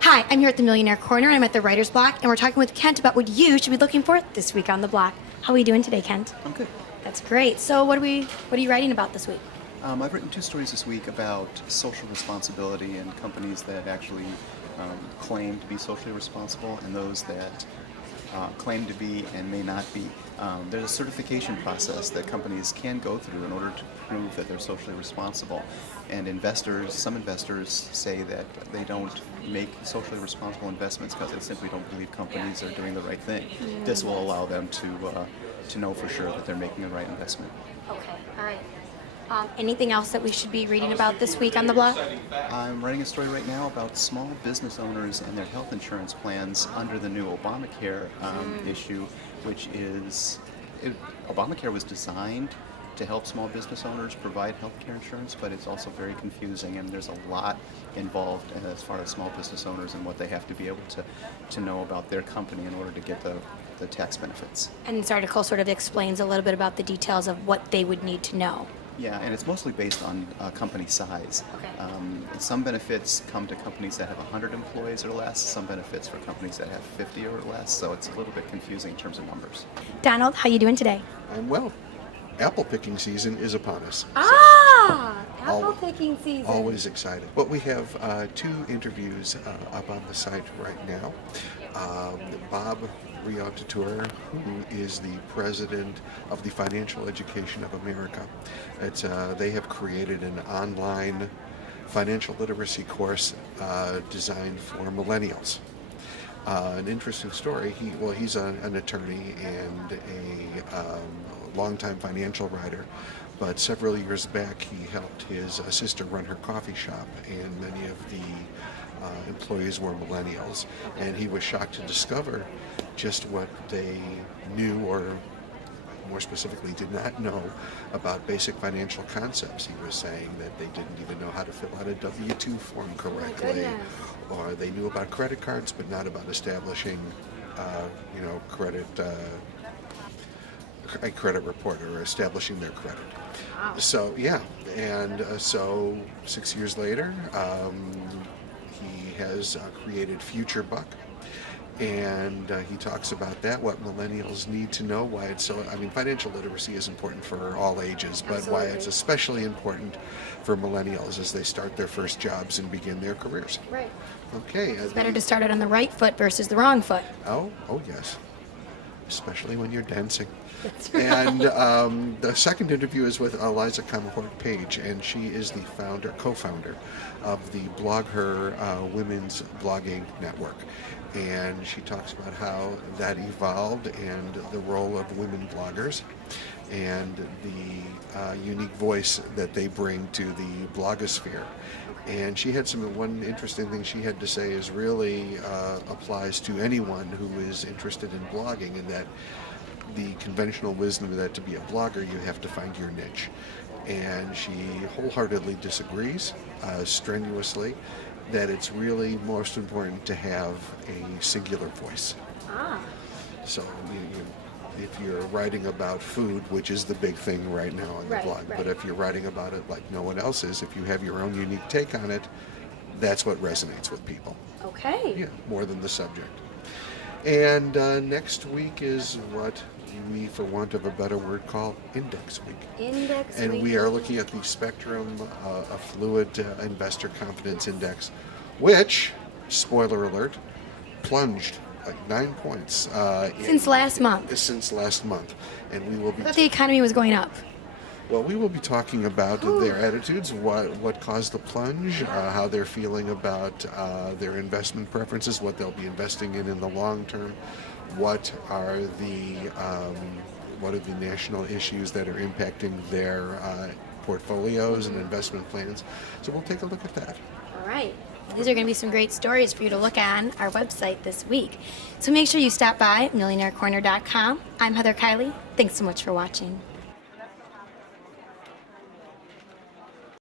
Hi, I'm here at the Millionaire Corner, and I'm at the Writer's Block, and we're talking with Kent about what you should be looking for this week on the block. How are you doing today, Kent? I'm good. That's great. So what are you writing about this week? I've written 2 stories this week about social responsibility and companies that actually claim to be socially responsible and those that claim to be and may not be. There's a certification process that companies can go through in order to prove that they're socially responsible. And some investors say that they don't make socially responsible investments because they simply don't believe companies are doing the right thing. This will allow them to know for sure that they're making the right investment. Okay, all right. Anything else that we should be reading about this week on the block? I'm writing a story right now about small business owners and their health insurance plans under the new Obamacare issue, which is, Obamacare was designed to help small business owners provide health care insurance, but it's also very confusing, and there's a lot involved as far as small business owners and what they have to be able to know about their company in order to get the tax benefits. And this article sort of explains a little bit about the details of what they would need to know. Yeah, and it's mostly based on company size. Okay. Some benefits come to companies that have 100 employees or less, some benefits for companies that have 50 or less, so it's a little bit confusing in terms of numbers. Donald, how you doing today? I'm well. Apple picking season is upon us. Apple picking season. Always excited. But we have 2 interviews up on the site right now. Bob Riaututur, who is the president of the Financial Education of America. They have created an online financial literacy course designed for millennials. An interesting story. He's an attorney and a longtime financial writer, but several years back he helped his sister run her coffee shop, and many of the employees were millennials, and he was shocked to discover just what they knew, or more specifically did not know, about basic financial concepts. He was saying that they didn't even know how to fill out a W-2 form correctly, or they knew about credit cards but not about establishing a credit report or establishing their credit. Wow. So yeah, and so 6 years later, he has created Future Buck, and he talks about that, what millennials need to know, why it's so, financial literacy is important for all ages, but Absolutely. why it's especially important for millennials as they start their first jobs and begin their careers. Right. Okay. It's better to start it on the right foot versus the wrong foot. Oh yes. Especially when you're dancing. That's right. And the second interview is with Eliza Kamahort-Page, and she is the co-founder of the Blog Her Women's Blogging Network. And she talks about how that evolved and the role of women bloggers and the unique voice that they bring to the blogosphere. And she had one interesting thing she had to say is really applies to anyone who is interested in blogging, and that the conventional wisdom that to be a blogger you have to find your niche. And she wholeheartedly disagrees strenuously that it's really most important to have a singular voice. So if you're writing about food, which is the big thing right now on the blog, but if you're writing about it like no one else is, if you have your own unique take on it, that's what resonates with people. Okay. Yeah, more than the subject. And next week is what we, for want of a better word, call Index Week. And we are looking at the Spectrum a Fluid Investor Confidence Index, which, spoiler alert, plunged like 9 points. Since last month. Since last month. And we will be... I thought the economy was going up. Well, we will be talking about their attitudes, what caused the plunge, how they're feeling about their investment preferences, what they'll be investing in the long term, what are the national issues that are impacting their portfolios and investment plans. So we'll take a look at that. All right. These are going to be some great stories for you to look on our website this week. So make sure you stop by MillionaireCorner.com. I'm Heather Kiley. Thanks so much for watching.